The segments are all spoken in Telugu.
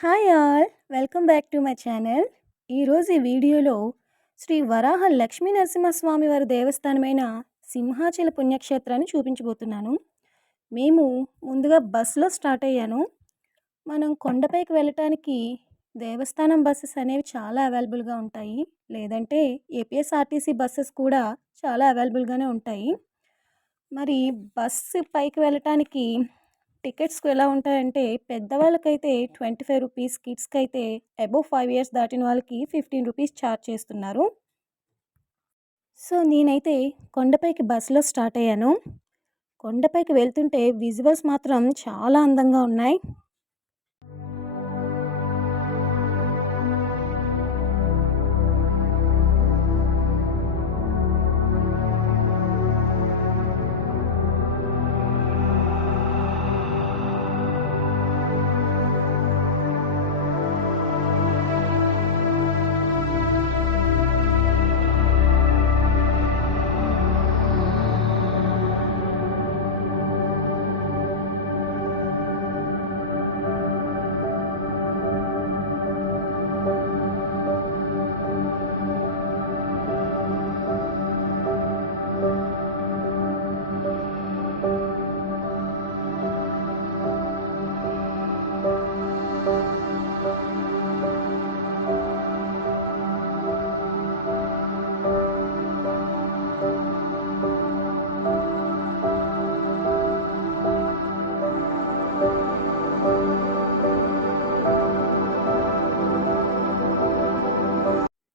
Hi all welcome back to my channel. ఈరోజు ఈ వీడియోలో శ్రీ వరాహ లక్ష్మీ నరసింహస్వామి వారి దేవస్థానమైన సింహాచల పుణ్యక్షేత్రాన్ని చూపించబోతున్నాను. మేము ముందుగా బస్సులో స్టార్ట్ అయ్యాను. మనం కొండపైకి వెళ్ళటానికి దేవస్థానం బస్సెస్ అనేవి చాలా అవైలబుల్గా ఉంటాయి, లేదంటే ఏపీఎస్ఆర్టీసీ బస్సెస్ కూడా చాలా అవైలబుల్గానే ఉంటాయి. మరి బస్సు పైకి వెళ్ళటానికి టికెట్స్ ఎలా ఉంటాయంటే, పెద్దవాళ్ళకైతే ₹25, కిడ్స్కి అయితే అబోవ్ 5 ఇయర్స్ దాటిన వాళ్ళకి ₹15 ఛార్జ్ చేస్తున్నారు. సో నేనైతే కొండపైకి బస్సులో స్టార్ట్ అయ్యాను. కొండపైకి వెళ్తుంటే విజువల్స్ మాత్రం చాలా అందంగా ఉన్నాయి.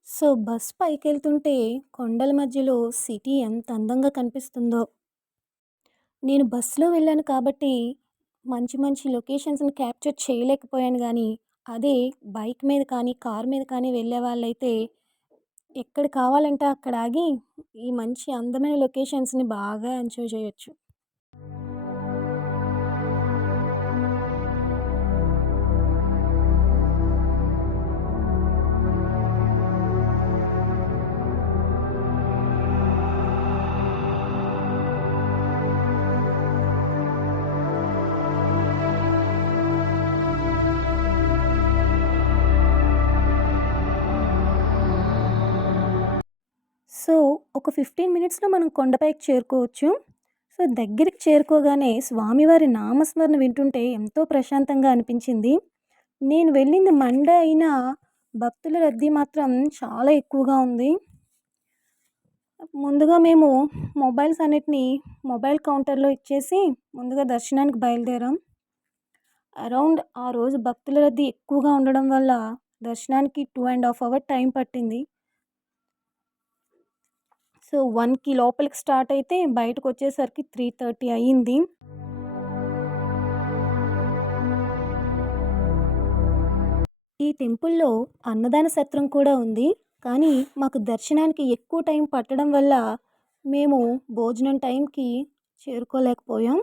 సో బస్ పైకెళ్తుంటే కొండల మధ్యలో సిటీ ఎంత అందంగా కనిపిస్తుందో. నేను బస్సులో వెళ్ళాను కాబట్టి మంచి మంచి లొకేషన్స్ని క్యాప్చర్ చేయలేకపోయాను, కానీ అదే బైక్ మీద కానీ కార్ మీద కానీ వెళ్ళే వాళ్ళైతే ఎక్కడ కావాలంటే అక్కడ ఆగి ఈ మంచి అందమైన లొకేషన్స్ని బాగా ఎంజాయ్ చేయొచ్చు. సో ఒక 15 మినిట్స్లో మనం కొండపైకి చేరుకోవచ్చు. సో దగ్గరికి చేరుకోగానే స్వామివారి నామస్మరణ వింటుంటే ఎంతో ప్రశాంతంగా అనిపించింది. నేను వెళ్ళింది మండే అయినా భక్తుల రద్దీ మాత్రం చాలా ఎక్కువగా ఉంది. ముందుగా మేము మొబైల్స్ అన్నిటినీ మొబైల్ కౌంటర్లో ఇచ్చేసి ముందుగా దర్శనానికి బయలుదేరాం. అరౌండ్ ఆ రోజు భక్తుల రద్దీ ఎక్కువగా ఉండడం వల్ల దర్శనానికి 2.5 అవర్ టైం పట్టింది. సో 1కి లోపలికి స్టార్ట్ అయితే బయటకు వచ్చేసరికి 3:30 అయ్యింది. ఈ టెంపుల్లో అన్నదాన సత్రం కూడా ఉంది, కానీ మాకు దర్శనానికి ఎక్కువ టైం పట్టడం వల్ల మేము భోజనం టైంకి చేరుకోలేకపోయాం.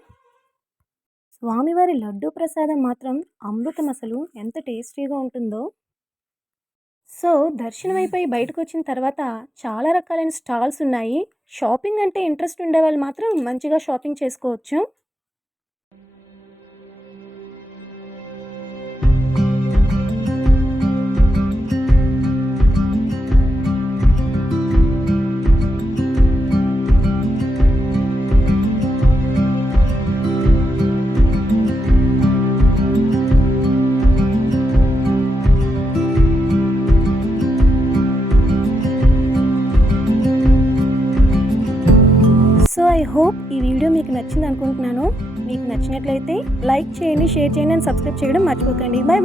స్వామివారి లడ్డూ ప్రసాదం మాత్రం అమృతం, అసలు ఎంత టేస్టీగా ఉంటుందో. సో దర్శనం అయిపోయి బయటకు వచ్చిన తర్వాత చాలా రకాలైన స్టాల్స్ ఉన్నాయి. షాపింగ్ అంటే ఇంట్రెస్ట్ ఉండే వాళ్ళు మాత్రం మంచిగా షాపింగ్ చేసుకోవచ్చు. సో ఐ హోప్ ఈ వీడియో మీకు నచ్చింది అనుకుంటున్నాను. మీకు నచ్చినట్లయితే లైక్ చేయండి, షేర్ చేయండి అండ్ సబ్స్క్రైబ్ చేయడం మర్చిపోకండి. Bye bye.